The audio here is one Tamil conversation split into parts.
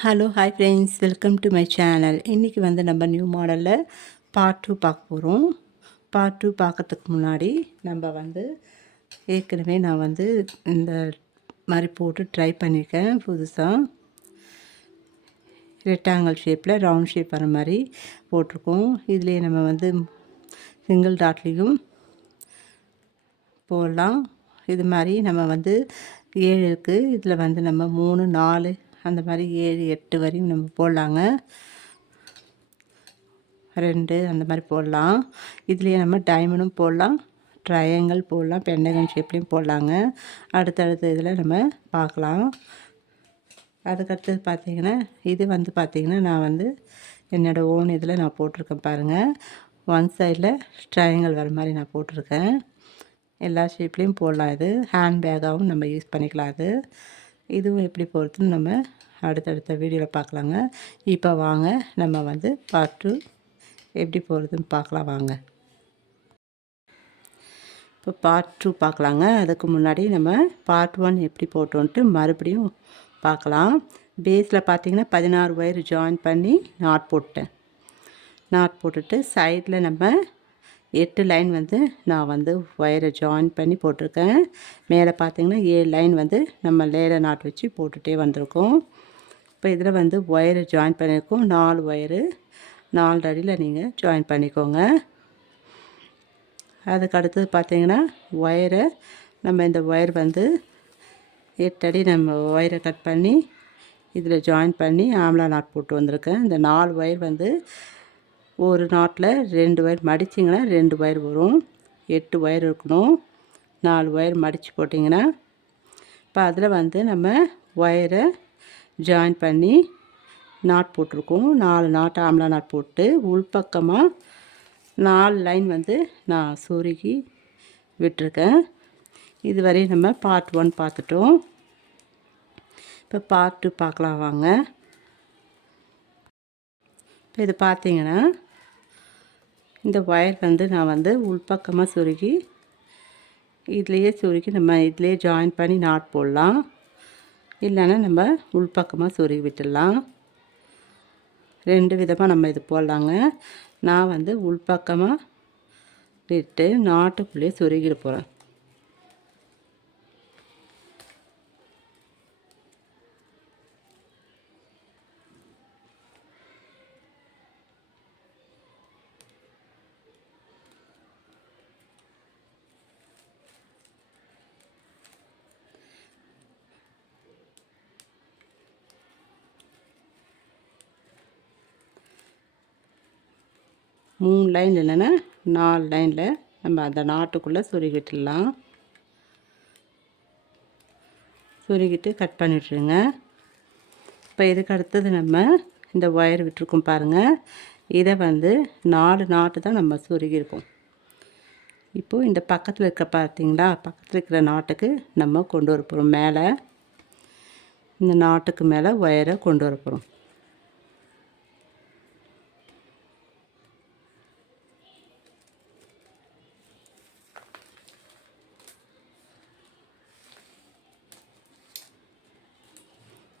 Hello hi friends, welcome to my channel. இன்றைக்கி வந்து நம்ம நியூ மாடலில் பார்ட் 2 பார்க்க போகிறோம். பார்ட் 2 பார்க்கறதுக்கு முன்னாடி நம்ம வந்து ஏற்கனவே நான் வந்து இந்த மாதிரி போட்டு ட்ரை பண்ணியிருக்கேன். புதுசாக ரெக்டாங்கிள் ஷேப்பில் ரவுண்ட் ஷேப் வர மாதிரி போட்டிருக்கோம். இதுலேயே நம்ம வந்து சிங்கிள் டாட்லேயும் போடலாம். இது மாதிரி நம்ம வந்து 7 இருக்குது. இதில் வந்து நம்ம 3 4 அந்த மாதிரி 7 8 வரையும் நம்ம போடலாங்க. 2 அந்த மாதிரி போடலாம். இதுலேயே நம்ம டைமண்டும் போடலாம், ட்ரையாங்கிள் போடலாம், பெண்டகன் ஷேப்லேயும் போடலாங்க. அடுத்தடுத்த இதில் நம்ம பார்க்கலாம். அதுக்கடுத்தது பார்த்திங்கன்னா இது வந்து பார்த்திங்கன்னா நான் வந்து என்னோடய ஓன் இதில் நான் போட்டிருக்கேன் பாருங்கள். ஒன் சைடில் ட்ரையாங்கிள் வர மாதிரி நான் போட்டிருக்கேன். எல்லா ஷேப்லேயும் போடலாம். இது ஹேண்ட் பேக்காகவும் நம்ம யூஸ் பண்ணிக்கலாம். இதுவும் எப்படி போடுறதுன்னு நம்ம அடுத்தடுத்த வீடியோவில் பார்க்கலாங்க. இப்போ வாங்க நம்ம வந்து பார்ட் 2 எப்படி போடுறதுன்னு பார்க்கலாம் வாங்க. இப்போ பார்ட் 2 பார்க்கலாங்க. அதுக்கு முன்னாடி நம்ம பார்ட் 1 எப்படி போட்டோன்ட்டு மறுபடியும் பார்க்கலாம். பேஸில் பார்த்திங்கன்னா 16 ஒயர் ஜாயின் பண்ணி நாட் போட்டேன். நாட் போட்டுட்டு சைடில் நம்ம 8 லைன் வந்து நான் வந்து ஒயரை ஜாயின் பண்ணி போட்டிருக்கேன். மேலே பார்த்திங்கன்னா 7 லைன் வந்து நம்ம லேயர் நாட் வச்சு போட்டுகிட்டே வந்திருக்கோம். இப்போ இதில் வந்து ஒயரு ஜாயின் பண்ணியிருக்கோம். 4 ஒயரு 4 அடியில் நீங்கள் ஜாயின் பண்ணிக்கோங்க. அதுக்கு அடுத்தது பார்த்திங்கன்னா ஒயரை நம்ம இந்த ஒயர் வந்து 8 அடி நம்ம ஒயரை கட் பண்ணி இதில் ஜாயின் பண்ணி ஆம்லா நாட் போட்டு வந்திருக்கேன். இந்த 4 ஒயர் வந்து ஒரு நாட்டில் 2 ஒயர் மடிச்சிங்கன்னா 2 ஒயர் வரும். 8 ஒயர் இருக்கணும். 4 ஒயர் மடித்து போட்டிங்கன்னா இப்போ அதில் வந்து நம்ம ஒயரை ஜாயின் பண்ணி நாட் போட்டிருக்கோம். 4 நாட் ஆம்லா நாட் போட்டு உள்பக்கமாக 4 லைன் வந்து நான் சொருகி விட்டுருக்கேன். இதுவரை நம்ம பார்ட் 1 பார்த்துட்டோம். இப்போ பார்ட் 2 பார்க்கலாம் வாங்க. இப்போ இது பார்த்திங்கன்னா இந்த ஒயர் வந்து நான் வந்து உள்பக்கமாக சொருகி இதுலேயே சொருகி நம்ம இதுலேயே ஜாயின் பண்ணி நாட் போடலாம். இல்லைன்னா நம்ம உள்பக்கமாக சொருகி விட்டுடலாம். 2 விதமாக நம்ம இது போடலாங்க. நான் வந்து உள்பக்கமாக விட்டு நாட்டுக்குள்ளேயே சொருகிட போகிறேன். மூணு லைன் இல்லைன்னா 4 லைனில் நம்ம அந்த நாட்டுக்குள்ளே சொருகிட்டுடலாம். சொருகிட்டு கட் பண்ணிவிட்ருங்க. இப்போ இதுக்கு அடுத்தது நம்ம இந்த ஒயர் விட்டுருக்கோம் பாருங்கள். இதை வந்து 4 நாட்டு தான் நம்ம சொருகியிருக்கோம். இப்போது இந்த பக்கத்தில் இருக்க பார்த்திங்களா, பக்கத்தில் இருக்கிற நாட்டுக்கு நம்ம கொண்டு வர போகிறோம். மேலே இந்த நாட்டுக்கு மேலே ஒயரை கொண்டு வர போகிறோம்.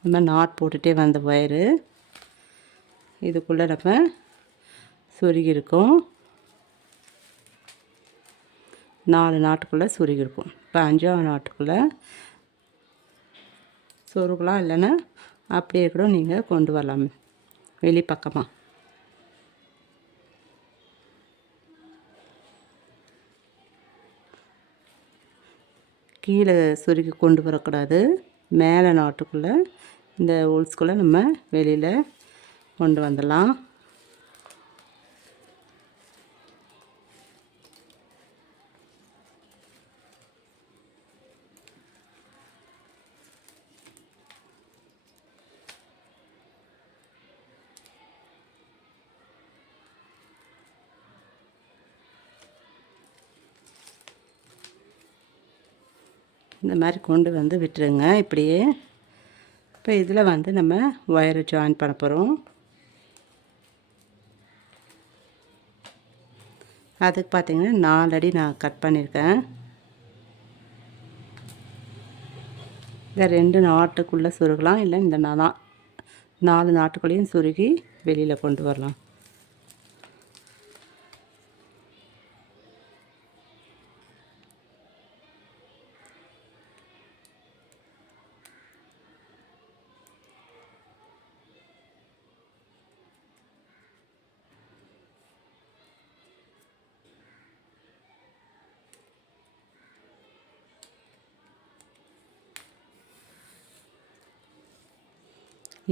நம்ம நாட் போட்டுகிட்டே வந்த ஒயரு இதுக்குள்ளே நம்ம சொருகியிருக்கோம். 4 நாட்டுக்குள்ளே சொருகியிருக்கோம். இப்போ 5ஆவது நாட்டுக்குள்ளே சொருகலாம், இல்லைன்னா அப்படியே கூட நீங்கள் கொண்டு வரலாம் வெளிப்பக்கமாக. கீழே சொருகி கொண்டு வரக்கூடாது. மேலே நாட்டுக்குள்ளே இந்த ஹோல்ஸ்குள்ளே நம்ம வெளியில் கொண்டு வந்துடலாம். இந்த மாதிரி கொண்டு வந்து விட்டுருங்க இப்படியே. இப்போ இதில் வந்து நம்ம ஒயரை ஜாயின் பண்ண போகிறோம். அதுக்கு பார்த்திங்கன்னா 4 அடி நான் கட் பண்ணியிருக்கேன். இந்த 2 நாட்டுக்குள்ளே சொருகலாம், இல்லை இந்த 4 நாட்டுகளையும் சுருகி வெளியில் கொண்டு வரலாம்.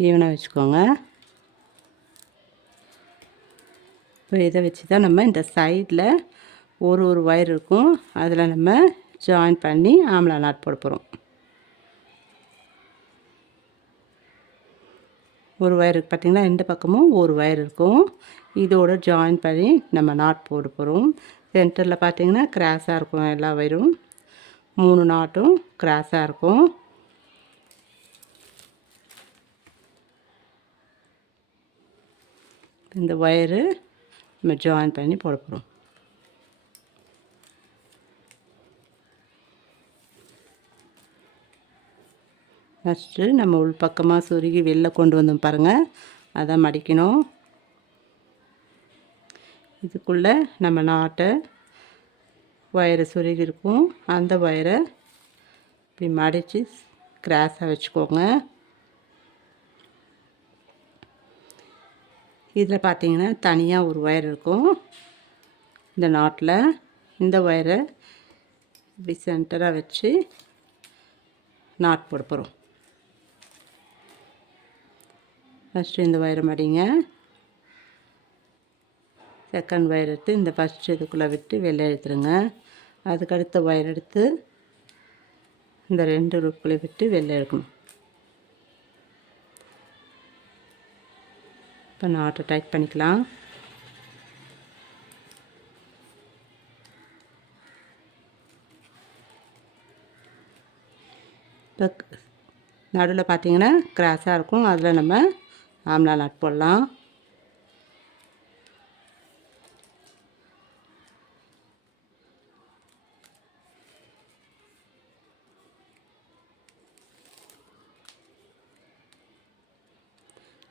ஈவனாக வச்சுக்கோங்க. இப்போ இதை வச்சு தான் நம்ம இந்த சைடில் ஒரு ஒயர் இருக்கும், அதில் நம்ம ஜாயின் பண்ணி ஆம்லா நாட் போட போகிறோம். ஒரு ஒயர் பார்த்திங்கன்னா இந்த பக்கமும் ஒரு ஒயர் இருக்கும், இதோட ஜாயின் பண்ணி நம்ம நாட் போட போகிறோம். சென்டரில் பார்த்திங்கன்னா கிராஸாக இருக்கும், எல்லா ஒயரும் 3 நாட்டும் கிராஸாக இருக்கும். இந்த ஒயரு நம்ம ஜாயின் பண்ணி போட போகிறோம். ஃபஸ்ட்டு நம்ம உள் பக்கமாக சுருகி வெளில கொண்டு வந்தோம் பாருங்கள், அதை மடிக்கணும். இதுக்குள்ளே நம்ம நாட்டை ஒயரை சுருகி இருக்கும், அந்த ஒயரை இப்படி மடித்து கிராஸாக வச்சுக்கோங்க. இதில் பார்த்தீங்கன்னா தனியாக ஒரு ஒயர் இருக்கும் இந்த நாட்டில். இந்த ஒயரை இப்படி சென்டராக வச்சு நாட் போட போகிறோம். ஃபஸ்ட்டு இந்த ஒயரை மடிங்க. செகண்ட் ஒயர் எடுத்து இந்த ஃபஸ்ட்டு இதுக்குள்ளே விட்டு வெளில எடுத்துருங்க. அதுக்கடுத்த ஒயர் எடுத்து இந்த 2 லூப்புக்குள்ளே விட்டு வெளில எடுக்கணும். இப்போ நாட்டை டைட் பண்ணிக்கலாம். இப்போ நடுவில் பார்த்தீங்கன்னா கிராஸாக இருக்கும், அதில் நம்ம ஆம்லா நாட் போடலாம்.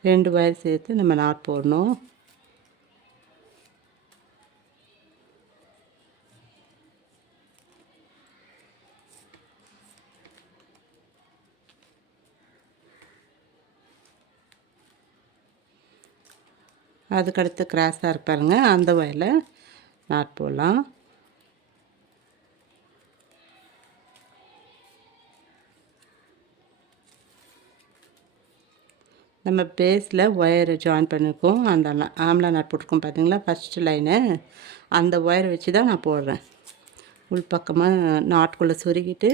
ரெண்டு ஒயர் சேர்த்து நம்ம நாட் போடணும். அதுக்கடுத்து கிராஸாக இருப்பாருங்க, அந்த ஒயரில் நாட் போடலாம். நம்ம பேஸில் ஒயரை ஜாயின் பண்ணியிருக்கோம், அந்த ஆம்லா நாட் போட்டிருக்கோம் பார்த்தீங்களா, ஃபஸ்ட்டு லைனு அந்த ஒயரை வச்சு தான் நான் போடுறேன். உள்பக்கமாக நாட்குள்ளே சொருகிட்டு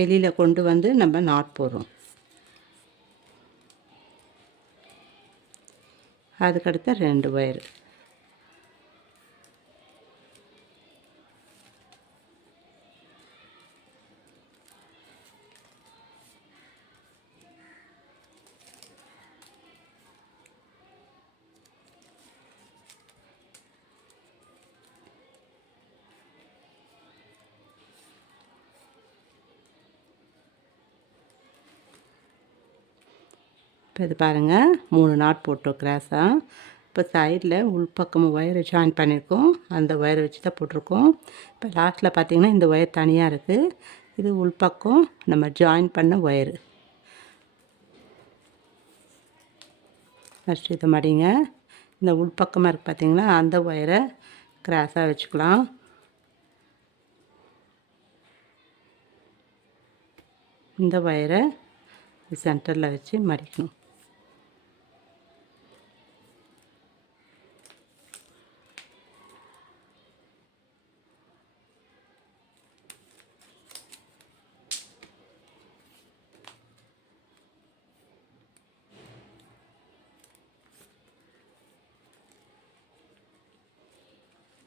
வெளியில் கொண்டு வந்து நம்ம நாட் போடுறோம். அதுக்கடுத்த 2 ஒயரு இப்போ இது பாருங்கள் 3 நாட் போட்டோம் கிராஸாக. இப்போ சைடில் உள்பக்கம் ஒயரை ஜாயின் பண்ணியிருக்கோம், அந்த ஒயரை வச்சு தான் போட்டிருக்கோம். இப்போ லாஸ்ட்டில் பார்த்திங்கன்னா இந்த ஒயர் தனியாக இருக்குது, இது உள்பக்கம் நம்ம ஜாயின் பண்ண ஒயரு. ஃபஸ்ட்டு இதை மடிங்க. இந்த உள்பக்கமாக இருக்குது பார்த்திங்களா, அந்த ஒயரை கிராஸாக வச்சுக்கலாம். இந்த ஒயரை சென்டரில் வச்சு மடிக்கணும்.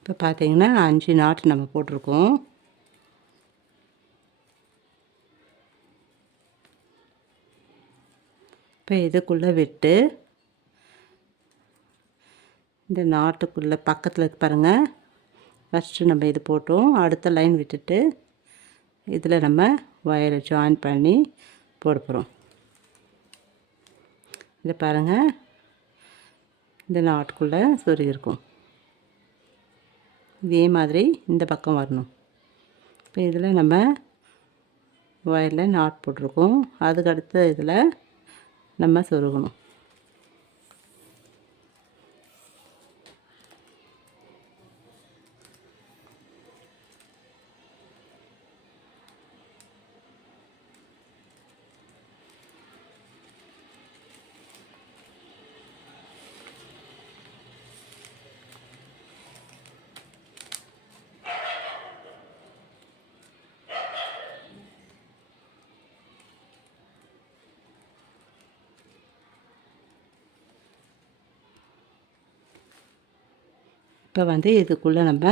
இப்போ பார்த்தீங்கன்னா 5 நாட் நம்ம போட்டிருக்கோம். இப்போ இதுக்குள்ளே விட்டு இந்த நாட்டுக்குள்ளே பக்கத்தில் இருக்கு பாருங்கள், ஃபஸ்ட்டு நம்ம இது போட்டோம், அடுத்த லைன் விட்டுட்டு இதில் நம்ம ஒயரை ஜாயின் பண்ணி போட போகிறோம். இதை பாருங்கள், இந்த நாட்டுக்குள்ளே சொருகிருக்கும். இதே மாதிரி இந்த பக்கம் வரணும். இப்போ இதில் நம்ம ஒயரில் நாட் போட்டிருக்கோம். அதுக்கடுத்து இதில் நம்ம சொருகணும். இப்போ வந்து இதுக்குள்ளே நம்ம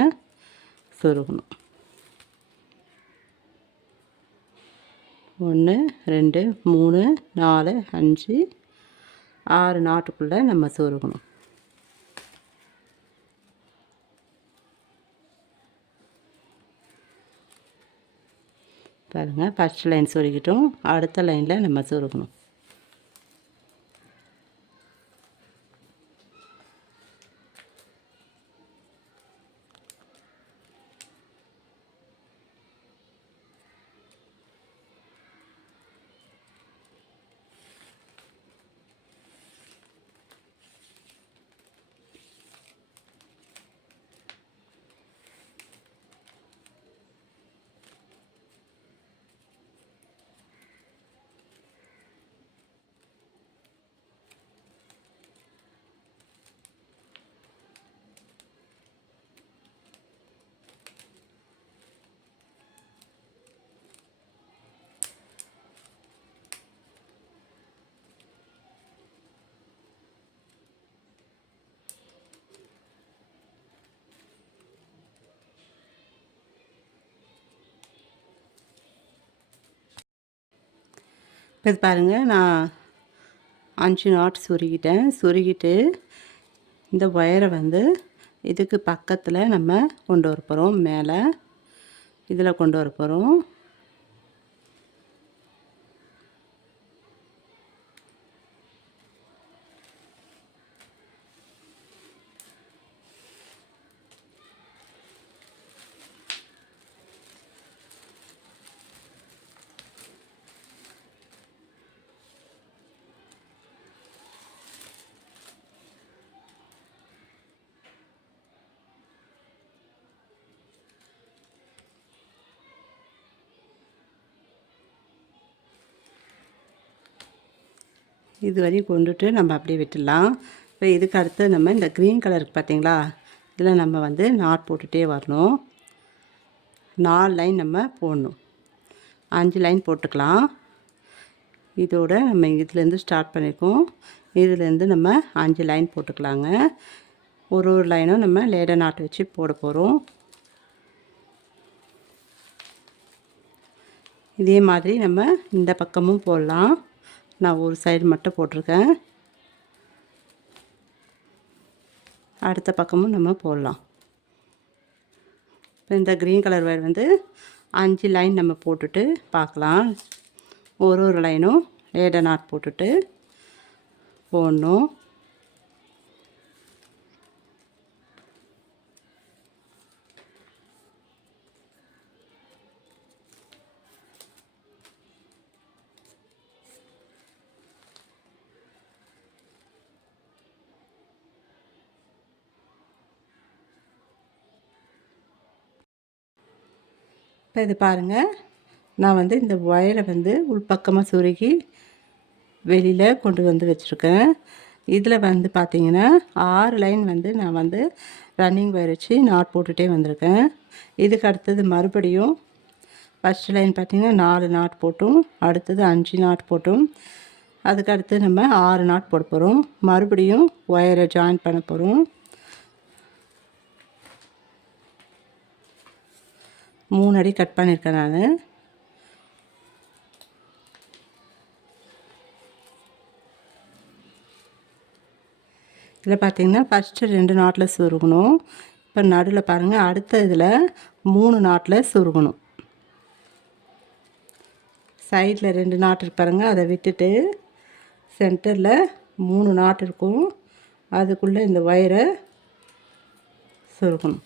சொருகணும். 1 2 3 4 5 6 நாட்டுக்குள்ளே நம்ம சொருகணும். பாருங்கள், ஃபஸ்ட் லைன் சொருகிட்டோம். அடுத்த லைனில் நம்ம சொருகணும். இப்போ இது பாருங்கள், நான் 5 நாட் சொருகிட்டேன். சொருகிட்டு இந்த ஒயரை வந்து இதுக்கு பக்கத்தில் நம்ம கொண்டு வர போகிறோம். மேலே இதில் கொண்டு வர போகிறோம். இது வரையும் கொண்டுட்டு நம்ம அப்படியே விட்டுடலாம். இப்போ இதுக்கு அடுத்து நம்ம இந்த க்ரீன் கலருக்கு பார்த்தீங்களா, இதில் நம்ம வந்து நாட் போட்டுகிட்டே வரணும். 4 லைன் நம்ம போடணும். 5 லைன் போட்டுக்கலாம். இதோட நம்ம இதுலேருந்து ஸ்டார்ட் பண்ணியிருக்கோம். இதுலேருந்து நம்ம 5 லைன் போட்டுக்கலாங்க. ஒரு லைனும் நம்ம லேடர் நாட் வச்சு போட போகிறோம். இதே மாதிரி நம்ம இந்த பக்கமும் போடலாம். நான் ஒரு சைடு மட்டும் போட்டிருக்கேன். அடுத்த பக்கமும் நம்ம போடலாம். இப்போ இந்த க்ரீன் கலர் ஒயர் வந்து 5 லைன் நம்ம போட்டுட்டு பார்க்கலாம். ஒரு லைனும் லேடர் நாட் போட்டுட்டு போடணும். இப்போ இது பாருங்கள், நான் வந்து இந்த ஒயரை வந்து உள்பக்கமாக சொருகி வெளியில் கொண்டு வந்து வச்சுருக்கேன். இதில் வந்து பார்த்திங்கன்னா 6 லைன் வந்து நான் வந்து ரன்னிங் ஒயர் வச்சு நாட் போட்டுகிட்டே வந்திருக்கேன். இதுக்கு அடுத்தது மறுபடியும் ஃபஸ்ட் லைன் பார்த்திங்கன்னா 4 நாட் போட்டும், அடுத்தது 5 நாட் போட்டும், அதுக்கு அடுத்து நம்ம 6 நாட் போட போகிறோம். மறுபடியும் ஒயரை ஜாயின் பண்ண போகிறோம். 3 அடி கட் பண்ணியிருக்கேன் நான். இதில் பார்த்திங்கன்னா ஃபஸ்ட்டு 2 நாட்டில் சொருகணும். இப்போ நடுவில் பாருங்கள், அடுத்த இதில் 3 நாட்டில் சொருகணும். சைடில் 2 நாட் இருக்கு பாருங்கள், அதை விட்டுட்டு சென்டரில் 3 நாட் இருக்கும். அதுக்குள்ளே இந்த ஒயரை சொருகணும்.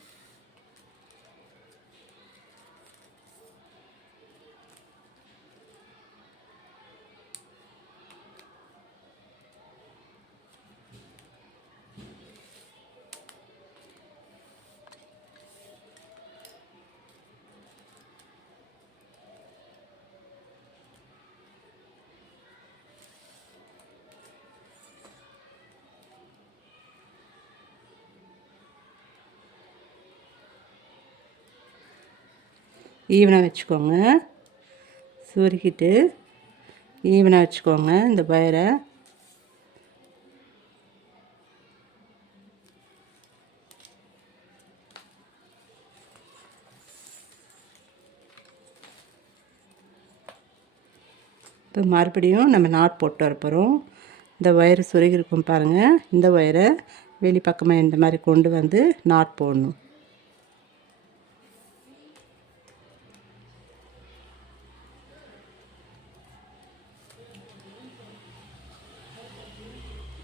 ஈவனாக வச்சுக்கோங்க. சொருகிட்டு ஈவனாக வச்சுக்கோங்க இந்த ஒயரை. இப்போ மறுபடியும் நம்ம நாட் போட்டு வரப்போகிறோம். இந்த ஒயரை சொருகிருக்கும் பாருங்கள். இந்த ஒயரை வெளி பக்கமாக இந்த மாதிரி கொண்டு வந்து நாட் போடணும்.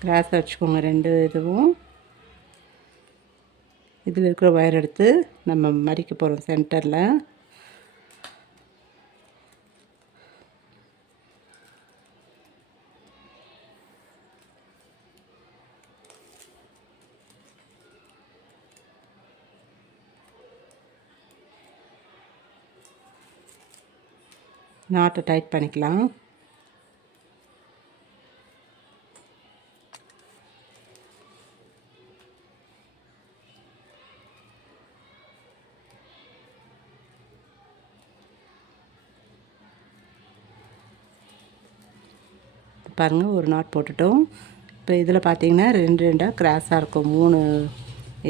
கிராஸாக வச்சுக்கோங்க 2 இதுவும். இதில் இருக்கிற ஒயர் எடுத்து நம்ம மடிக்க போகிறோம் சென்டரில். நாட்டை டைட் பண்ணிக்கலாம். பாருங்கள், ஒரு நாட் போட்டுட்டோம். இப்போ இதில் பார்த்தீங்கன்னா 2 2ஆக கிராஸாக இருக்கும். 3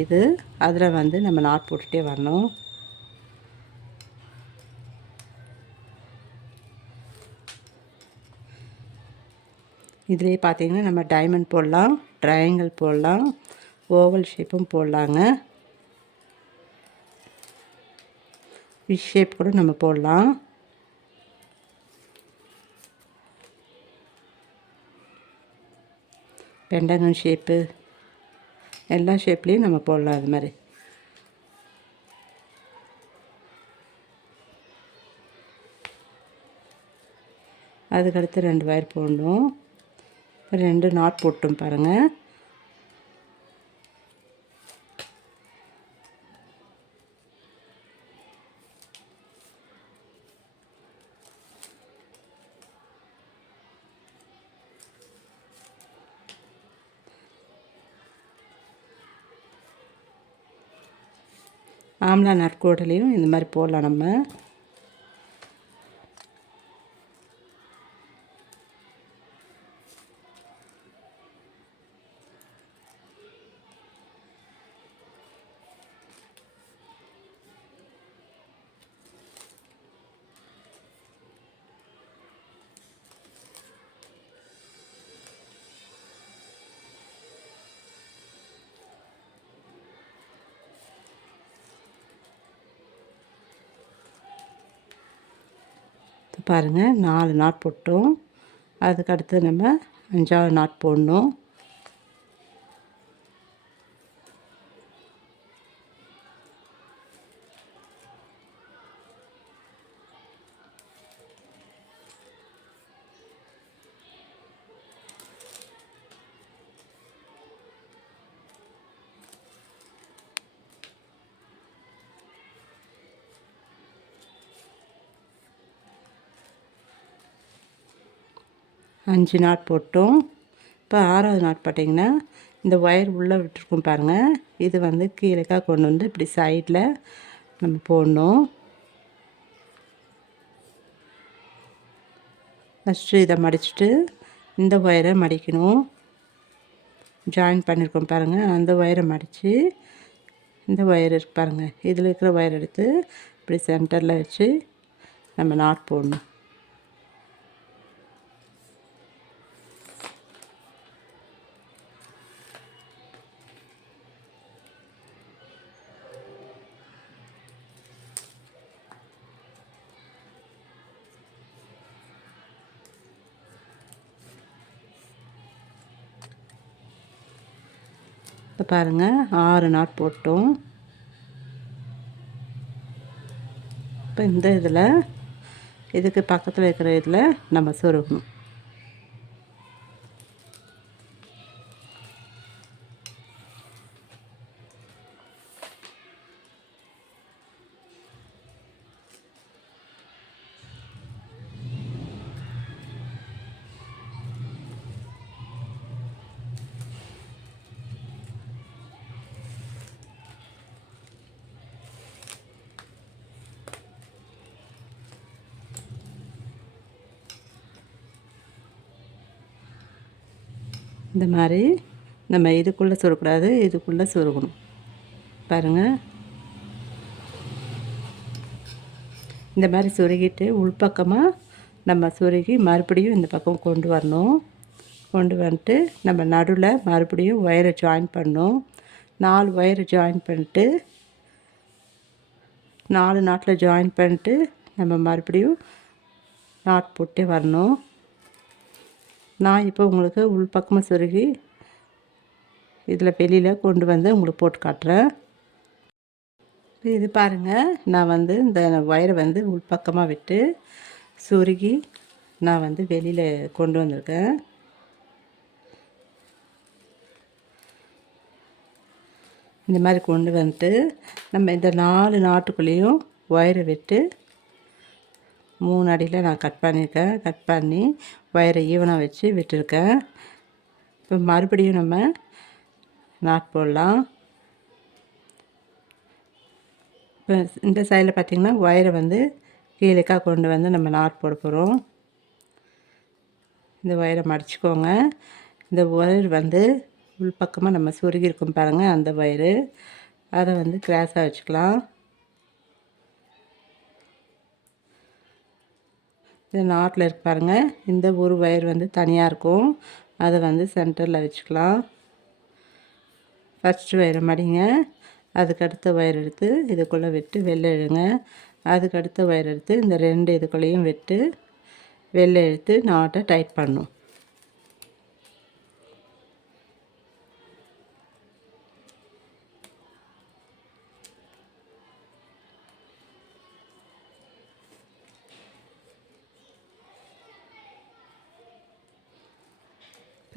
இது அதில் வந்து நம்ம நாட் போட்டுகிட்டே வரணும். இதிலே பார்த்தீங்கன்னா நம்ம டைமண்ட் போடலாம், ட்ரையாங்கிள் போடலாம், ஓவல் ஷேப்பும் போடலாங்க. ஃபிஷ் ஷேப் கூட நம்ம போடலாம். பெண்டகன் ஷேப்பு எல்லா ஷேப்லேயும் நம்ம போடலாம். அது மாதிரி அதுக்கடுத்து 2 ஒயர் போடணும். 2 நாட் போட்டோம் பாருங்கள். ஆம்லா நட்கோடலையும் இந்த மாதிரி போடலாம் நம்ம. பாருங்கள், 4 நாட் போட்டோம். அதுக்கடுத்து நம்ம 5ஆவது நாட் போடணும். அஞ்சு நாட் போட்டோம். இப்போ 6ஆவது நாட் போட்டிங்கன்னா இந்த ஒயர் உள்ளே விட்டுருக்கும் பாருங்கள். இது வந்து கீழேக்கா கொண்டு வந்து இப்படி சைடில் நம்ம போடணும். ஃபஸ்ட்டு இதை மடிச்சுட்டு இந்த ஒயரை மடிக்கணும். ஜாயின் பண்ணியிருக்கோம் பாருங்கள். அந்த ஒயரை மடித்து இந்த ஒயர் இருக்கு பாருங்கள். இதில் இருக்கிற ஒயர் எடுத்து இப்படி சென்டரில் வச்சு நம்ம நாட் போடணும். இப்போ பாருங்கள் 6 நாட் போட்டோம். இப்போ இந்த இதில் இதுக்கு பக்கத்தில் இருக்கிற இதில் நம்ம சொருகணும். இந்த மாதிரி நம்ம இதுக்குள்ளே சொருகக்கூடாது, இதுக்குள்ளே சொருகணும். பாருங்கள், இந்த மாதிரி சொருகிட்டு உள்பக்கமாக நம்ம சொருகி மறுபடியும் இந்த பக்கம் கொண்டு வரணும். கொண்டு வந்துட்டு நம்ம நடுவில் மறுபடியும் ஒயரை ஜாயின் பண்ணணும். 4 ஒயரை ஜாயின் பண்ணிட்டு 4 நாட்டில் ஜாயின் பண்ணிட்டு நம்ம மறுபடியும் நாட் போட்டே வரணும். நான் இப்போ உங்களுக்கு உள்பக்கமாக சொருகி இதில் வெளியில் கொண்டு வந்து உங்களுக்கு போட்டு காட்டுறேன். இது பாருங்கள், நான் வந்து இந்த ஒயரை வந்து உள்பக்கமாக விட்டு சொருகி நான் வந்து வெளியில் கொண்டு வந்திருக்கேன். இந்த மாதிரி கொண்டு வந்துட்டு நம்ம இந்த 4 நாட்டுக்குள்ளேயும் ஒயரை விட்டு 3 அடியில் நான் கட் பண்ணியிருக்கேன். கட் பண்ணி ஒயரை ஈவனாக வச்சு விட்டுருக்கேன். இப்போ மறுபடியும் நம்ம நாட் போடலாம். இப்போ இந்த சைடில் பார்த்திங்கன்னா ஒயரை வந்து கீழேக்கா கொண்டு வந்து நம்ம நாட் போட போகிறோம். இந்த ஒயரை மடிச்சுக்கோங்க. இந்த ஒயர் வந்து உள்பக்கமாக நம்ம சொருகி இருக்கும் பாருங்கள், அந்த ஒயரு அதை வந்து கிராஸாக வச்சுக்கலாம். இந்த நாட்டில் இருக்கு பாருங்கள், இந்த ஒரு ஒயர் வந்து தனியாக இருக்கும், அதை வந்து சென்டரில் வச்சுக்கலாம். ஃபஸ்ட்டு ஒயரை மடிங்க. அதுக்கடுத்த ஒயர் எடுத்து இதுக்குள்ளே விட்டு வெளில இழுங்க. அதுக்கடுத்த ஒயர் எடுத்து இந்த 2 இதுக்குள்ளேயும் விட்டு வெளில இழுத்து நாட்டை டைட் பண்ணணும்.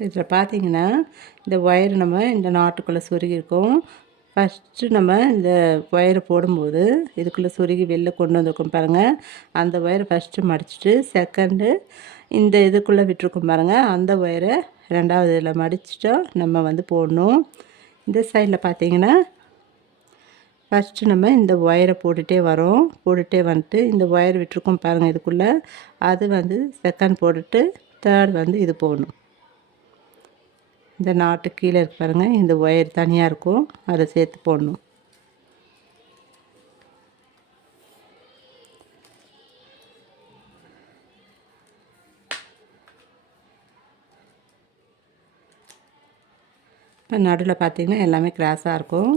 இதில் பார்த்திங்கன்னா இந்த ஒயர் நம்ம இந்த நாட்டுக்குள்ளே சொருகியிருக்கோம். ஃபஸ்ட்டு நம்ம இந்த ஒயரை போடும்போது இதுக்குள்ளே சொருகி வெளில கொண்டு வந்திருக்கோம் பாருங்கள், அந்த ஒயரை ஃபஸ்ட்டு மடிச்சுட்டு செகண்டு இந்த இதுக்குள்ளே விட்டுருக்கோம் பாருங்கள், அந்த ஒயரை 2வது இதில் மடிச்சுட்டா நம்ம வந்து போடணும். இந்த சைடில் பார்த்திங்கன்னா ஃபஸ்ட்டு நம்ம இந்த ஒயரை போட்டுகிட்டே வரோம். போட்டுகிட்டே வந்துட்டு இந்த ஒயர் விட்டுருக்கோம் பாருங்கள் இதுக்குள்ளே, அது வந்து செகண்ட் போட்டுட்டு தேர்ட் வந்து இது போடணும். இந்த நாட்டு கீழே இருக்கு பாருங்கள், இந்த ஒயர் தனியாக இருக்கும், அதை சேர்த்து போடணும். இப்போ நடுவில் பார்த்திங்கன்னா எல்லாமே கிராஸாக இருக்கும்,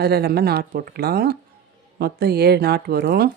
அதில் நம்ம நாட் போட்டுக்கலாம். மொத்தம் 7 நாட் வரும்.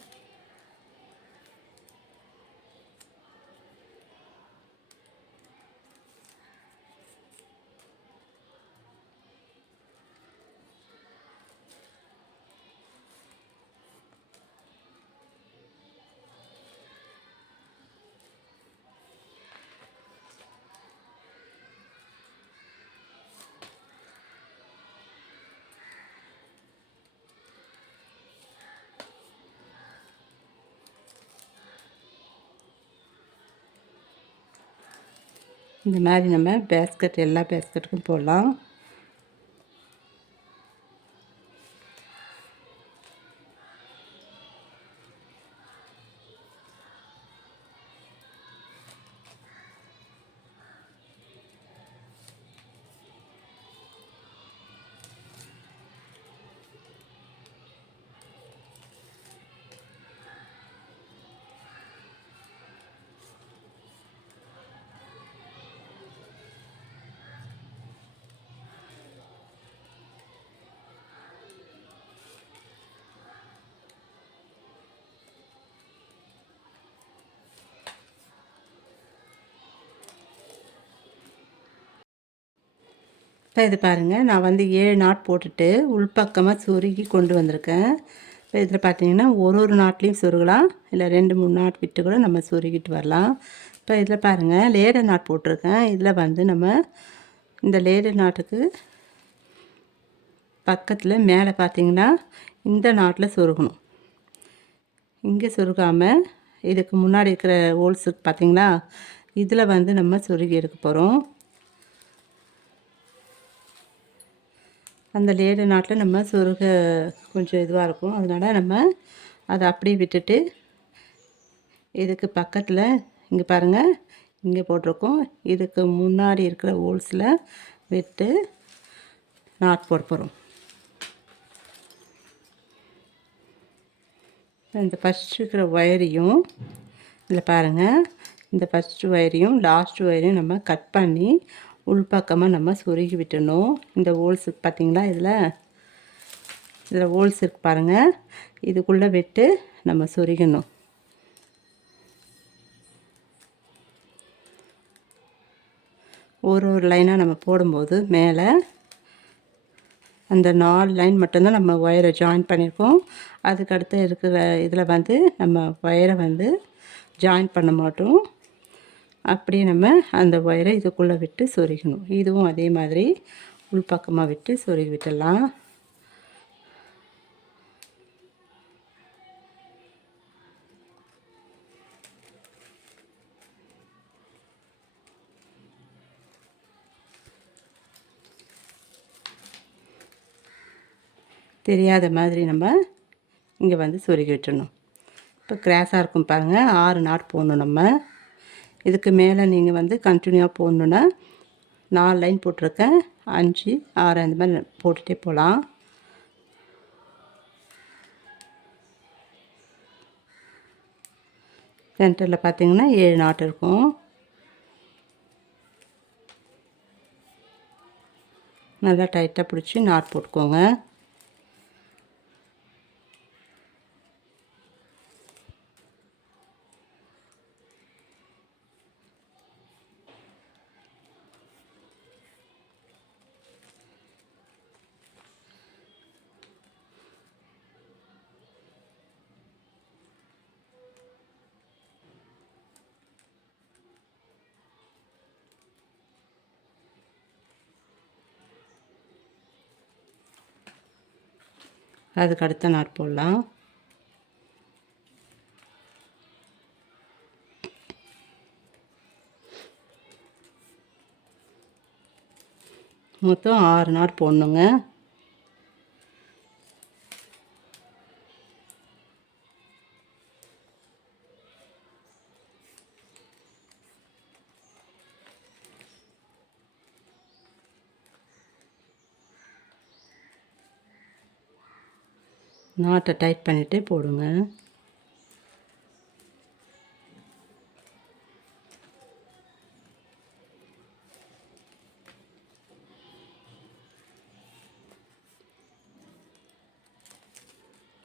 இந்த மாதிரி நம்ம பேஸ்கெட் எல்லா பேஸ்கெட்டுக்கும் போடலாம். இப்போ இது பாருங்கள், நான் வந்து 7 நாட் போட்டுட்டு உள்பக்கமாக சொருகி கொண்டு வந்திருக்கேன். இப்போ இதில் பார்த்தீங்கன்னா ஒரு நாட்லேயும் சொருகலாம், இல்லை 2 3 நாட் விட்டு கூட நம்ம சொருகிட்டு வரலாம். இப்போ இதில் பாருங்கள், லேடர் நாட் போட்டிருக்கேன். இதில் வந்து நம்ம இந்த லேடர் நாட்டுக்கு பக்கத்தில் மேலே பார்த்தீங்கன்னா இந்த நாட்டில் சொருகணும். இங்கே சொருகாமல் இதுக்கு முன்னாடி இருக்கிற ஹோல்ஸுக்கு பார்த்தீங்களா, இதில் வந்து நம்ம சொருகி எடுக்க போகிறோம். அந்த லேடர் நாட்டில் நம்ம சொருக கொஞ்சம் இதுவாக இருக்கும், அதனால் நம்ம அதை அப்படியே விட்டுட்டு இதுக்கு பக்கத்தில் இங்கே பாருங்கள், இங்கே போட்டிருக்கோம், இதுக்கு முன்னாடி இருக்கிற ஹோல்ஸில் விட்டு நாட் போட போகிறோம். இந்த ஃபஸ்ட்டு இருக்கிற ஒயரையும் இதில் பாருங்கள், இந்த ஃபஸ்ட்டு ஒயரையும் லாஸ்ட் ஒயரையும் நம்ம கட் பண்ணி உள்பக்கமாக நம்ம சொருகி விட்டுணும். இந்த ஹோல்ஸ் பார்த்திங்களா, இதில் ஹோல்ஸ் இருக்கு பாருங்கள், இதுக்குள்ளே விட்டு நம்ம சொருகணும். ஒரு லைனாக நம்ம போடும்போது மேலே அந்த 4 லைன் மட்டும்தான் நம்ம ஒயரை ஜாயின் பண்ணியிருக்கோம். அதுக்கடுத்து இருக்கிற இதில் வந்து நம்ம ஒயரை வந்து ஜாயின் பண்ண மாட்டோம். அப்படியே நம்ம அந்த ஒயரை இதுக்குள்ளே விட்டு சொருகணும். இதுவும் அதே மாதிரி உள்பக்கமாக விட்டு சொருகி விட்டுடலாம். தெரியாத மாதிரி நம்ம இங்கே வந்து சொருகி விட்டுடணும். இப்போ கிராஸாக இருக்கும் பாருங்கள், 6 நாட் போடணும் நம்ம. இதுக்கு மேலே நீங்கள் வந்து கண்டினியூவாக போடணுன்னா 4 லைன் போட்டிருக்கேன், 5 6 அந்த மாதிரி போட்டுகிட்டே போகலாம். சென்டரில் பார்த்தீங்கன்னா 7 நாட் இருக்கும். நல்லா டைட்டாக பிடிச்சி நாட் போட்டுக்கோங்க. அதுக்கு அடுத்த நாட் போடலாம். மொத்தம் 6 நாட் போடணுங்க. நாட்டை டைட் பண்ணிவிட்டு போடுங்க.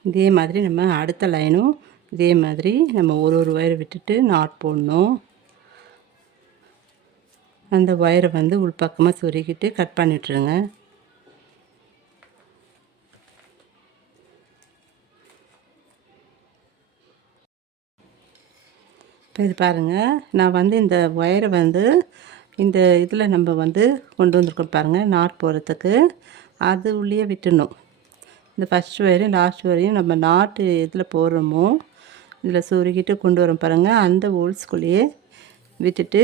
இதே மாதிரி நம்ம அடுத்த லைனும் இதே மாதிரி நம்ம ஒரு ஒயரை விட்டுட்டு நாட் போடணும். அந்த ஒயரை வந்து உள்பக்கமாக சொருகிட்டு கட் பண்ணிவிட்ருங்க. இப்போ இது பாருங்கள், நான் வந்து இந்த ஒயரை வந்து இந்த இதில் நம்ம வந்து கொண்டு வந்திருக்கோம் பாருங்கள், நாட் போடுறதுக்கு. அது உள்ளே விட்டுணும். இந்த ஃபஸ்ட் ஒயரையும் லாஸ்ட் ஒயரையும் நம்ம நாட்டு இதில் போடுறோமோ இதில் சொருகிட்டு கொண்டு வரோம் பாருங்கள், அந்த ஹோல்ஸ்குள்ளேயே விட்டுட்டு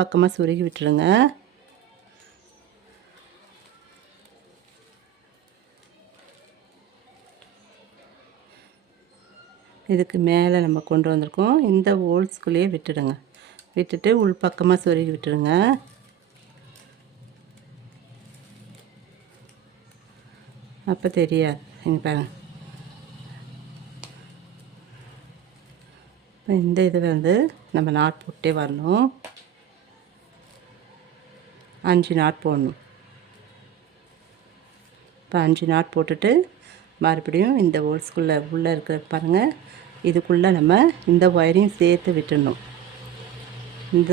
பக்கமாக சொருகி விட்டுருங்க. இதுக்கு மேலே நம்ம கொண்டு வந்திருக்கோம், இந்த ஹோல்ஸ்குள்ளேயே விட்டுடுங்க. விட்டுட்டு உள்பக்கமாக சொருகி விட்டுருங்க. அப்போ தெரியாது. இங்கே பாருங்கள், இந்த இது வந்து நம்ம நாட் போட்டே வரணும். 5 நாட் போடணும். இப்போ 5 நாட் போட்டுட்டு மறுபடியும் இந்த ஹோல்ஸ்குள்ளே உள்ளே இருக்கிற பாருங்கள், இதுக்குள்ளே நம்ம இந்த ஒயரையும் சேர்த்து விட்டுடணும். இந்த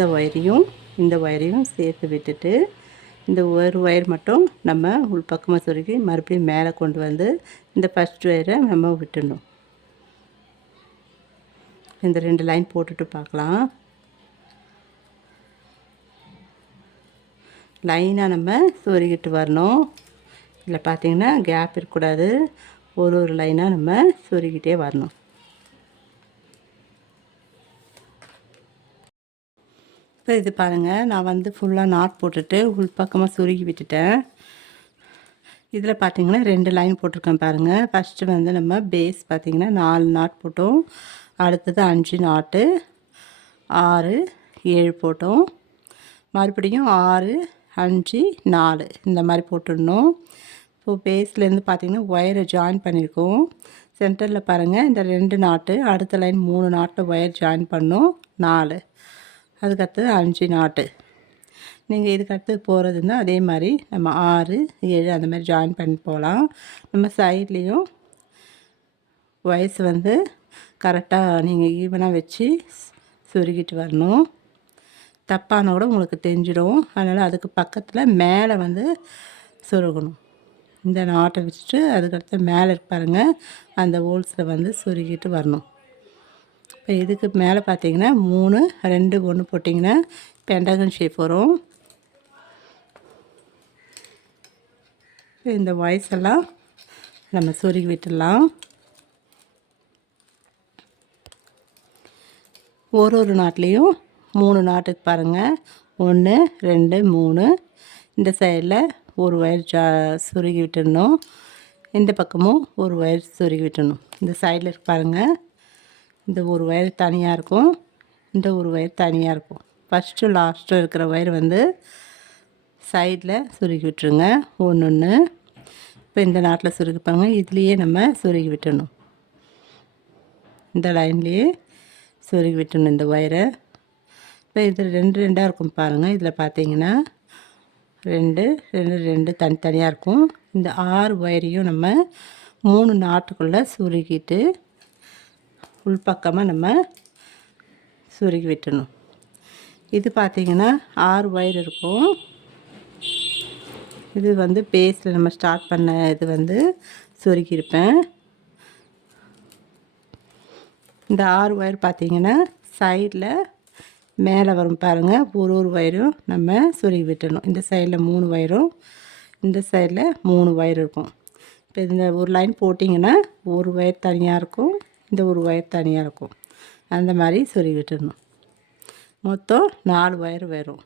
ஒயரையும் சேர்த்து விட்டுட்டு இந்த ஒரு ஒயர் மட்டும் நம்ம உள்பக்கமாக சொருகி மறுபடியும் மேலே கொண்டு வந்து இந்த ஃபஸ்ட் ஒயரை நம்ம விட்டுடணும். இந்த 2 லைன் போட்டுட்டு பார்க்கலாம். லைனாக நம்ம சொருகிட்டு வரணும். இதில் பார்த்திங்கன்னா கேப் இருக்கக்கூடாது. ஒரு லைனாக நம்ம சொருகிட்டே வரணும். இப்போ இது பாருங்கள், நான் வந்து ஃபுல்லாக நாட் போட்டுட்டு உள்பக்கமாக சொருகி விட்டுட்டேன். இதில் பார்த்திங்கன்னா 2 லைன் போட்டிருக்கேன் பாருங்கள். ஃபஸ்ட்டு வந்து நம்ம பேஸ் பார்த்திங்கன்னா 4 நாட் போட்டோம். அடுத்தது 5 நாட்டு, 6 7 போட்டோம். மறுபடியும் 6 5 4 இந்த மாதிரி போட்டுடணும். இப்போது பேஸ்லேருந்து பார்த்திங்கன்னா ஒயரை ஜாயின் பண்ணியிருக்கோம். சென்டரில் பாருங்கள் இந்த 2 நாட்டு, அடுத்த லைன் 3 நாட்டில் ஒயர் ஜாயின் பண்ணோம் 4, அதுக்கடுத்தது 5 நாட்டு. நீங்கள் இதுக்கடுத்து போகிறதுன்னா அதே மாதிரி நம்ம 6 7 அந்த மாதிரி ஜாயின் பண்ணி போகலாம். நம்ம சைட்லேயும் ஒயர்ஸ் வந்து கரெக்டாக நீங்கள் ஈவனாக வச்சு சொருகிட்டு வரணும். தப்பான கூட உங்களுக்கு தெரிஞ்சிடும். அதனால் அதுக்கு பக்கத்தில் மேலே வந்து சொருகணும். இந்த நாட்டை வச்சுட்டு அதுக்கடுத்து மேலே இருப்பாருங்க அந்த ஹோல்ஸில் வந்து சொருகிட்டு வரணும். இப்போ இதுக்கு மேலே பார்த்தீங்கன்னா 3 2 1 போட்டிங்கன்னா பென்டகன் ஷேப் வரும். இந்த வாய்ஸ் எல்லாம் நம்ம சொருகி விட்டுடலாம். ஒரு நாட்லேயும் 3 நாட்டுக்கு பாருங்கள், 1 2 3. இந்த சைடில் ஒரு ஒயர் சொருகி விட்டுடணும். இந்த பக்கமும் ஒரு ஒயர் சொருகி விட்டுடணும். இந்த சைடில் இருக்கு பாருங்கள், இந்த ஒரு ஒயர் தனியாக இருக்கும், இந்த ஒரு ஒயர் தனியாக இருக்கும். ஃபஸ்ட்டு லாஸ்ட்டு இருக்கிற ஒயர் வந்து சைடில் சொருகி விட்டுருங்க ஒன்று. இப்போ இந்த நாட்டில் சொருகி பாருங்கள், இதுலேயே நம்ம சொருகி விட்டுடணும். இந்த லைன்லேயே சொருகி விட்டுடணும் இந்த ஒயரை. இப்போ இதில் 2 2 இருக்கும் பாருங்கள். இதில் பார்த்தீங்கன்னா 2 2 2 தனித்தனியாக இருக்கும். இந்த 6 ஒயரையும் நம்ம 3 நாட்டுக்குள்ளே சுருக்கிட்டு உள்பக்கமாக நம்ம சுருக்கி விட்டுணும். இது பார்த்திங்கன்னா 6 ஒயர் இருக்கும். இது வந்து பேஸில் நம்ம ஸ்டார்ட் பண்ண இது வந்து சொருக்கியிருப்பேன். இந்த 6 ஒயர் பார்த்திங்கன்னா சைடில் மேலே வரும் பாருங்கள். ஒரு ஒயரும் நம்ம சொருகி விட்டுணும். இந்த சைடில் 3 ஒயரும், இந்த சைடில் 3 ஒயர் இருக்கும். இப்போ இந்த ஒரு லைன் போட்டிங்கன்னா ஒரு ஒயர் தனியாக இருக்கும், இந்த ஒரு ஒயர் தனியாக இருக்கும். அந்த மாதிரி சொருகி விட்டுடணும். மொத்தம் 4 ஒயர் வரும்.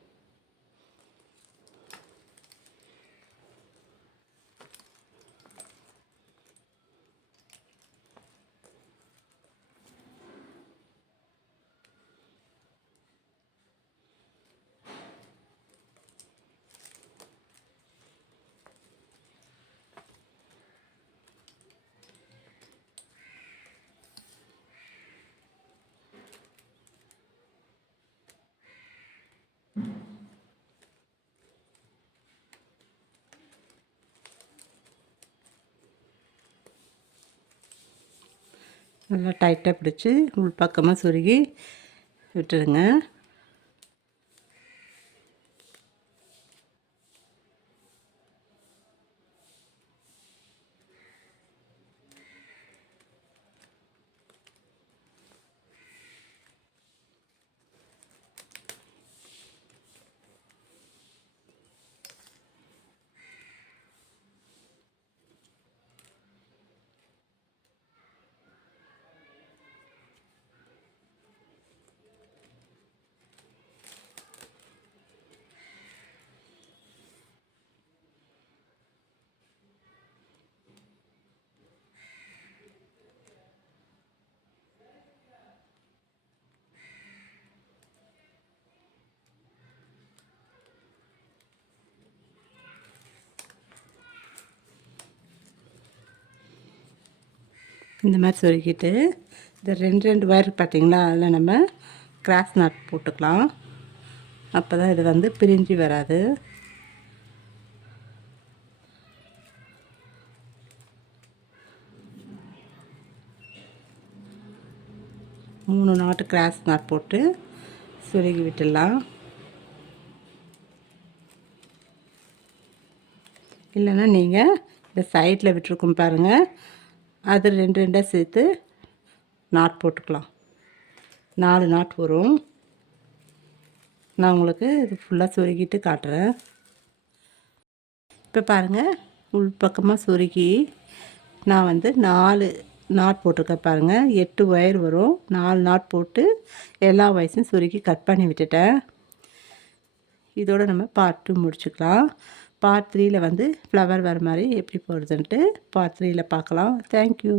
நல்லா டைட்டாக பிடிச்சி உள்பக்கமாக சொருகி விட்டுருங்க. இந்த மாதிரி சொருகிட்டு இந்த 2 ஒயர் பார்த்திங்களா, அதில் நம்ம கிராஸ் நாட் போட்டுக்கலாம். அப்போ தான் இது வந்து பிரிஞ்சு வராது. மூணு நாட்டு கிராஸ் நாட் போட்டு சொருகி விட்டுடலாம். இல்லைன்னா நீங்கள் இந்த சைடில் விட்டுருக்கோம் பாருங்கள், அது 2 சேர்த்து நாட் போட்டுக்கலாம். 4 நாட் வரும். நான் உங்களுக்கு இது ஃபுல்லாக சொருகிட்டு காட்டுறேன். இப்போ பாருங்கள், உள் பக்கமாக சொருகி நான் 4 நாட் போட்டிருக்கேன் பாருங்கள். 8 ஒயர் வரும். 4 நாட் போட்டு எல்லா வயசும் சொருகி கட் பண்ணி விட்டுட்டேன். இதோடு நம்ம பார்ட் 2 முடிச்சுக்கலாம். பார்ட் 3யில் ஃப்ளவர் வர மாதிரி எப்படி போடுறதுன்ட்டு பார்ட் 3யில் பார்க்கலாம். தேங்க்யூ.